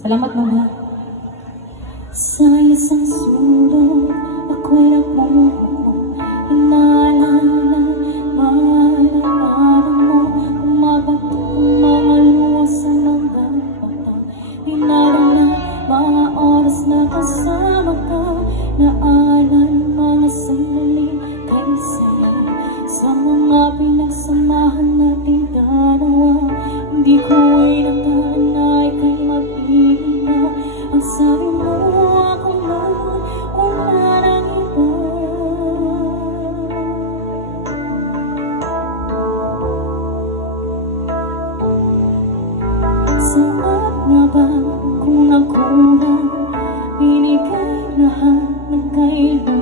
Salamat mga. Sa isang sulong ako'y napulong, inaalala pangalan mo, umabato, umaluwa sa mga mata. Inaalala mga oras na kasama ka, naalala mga sandali kay saya. Sa mga pinagsamahan nating dalawa, hindi ko inakala na ika'y mag-ibig na. Ang sabi mo ako na wala nang iba. Saan nga ba kung nakuha, binigay lahat ng kailangan?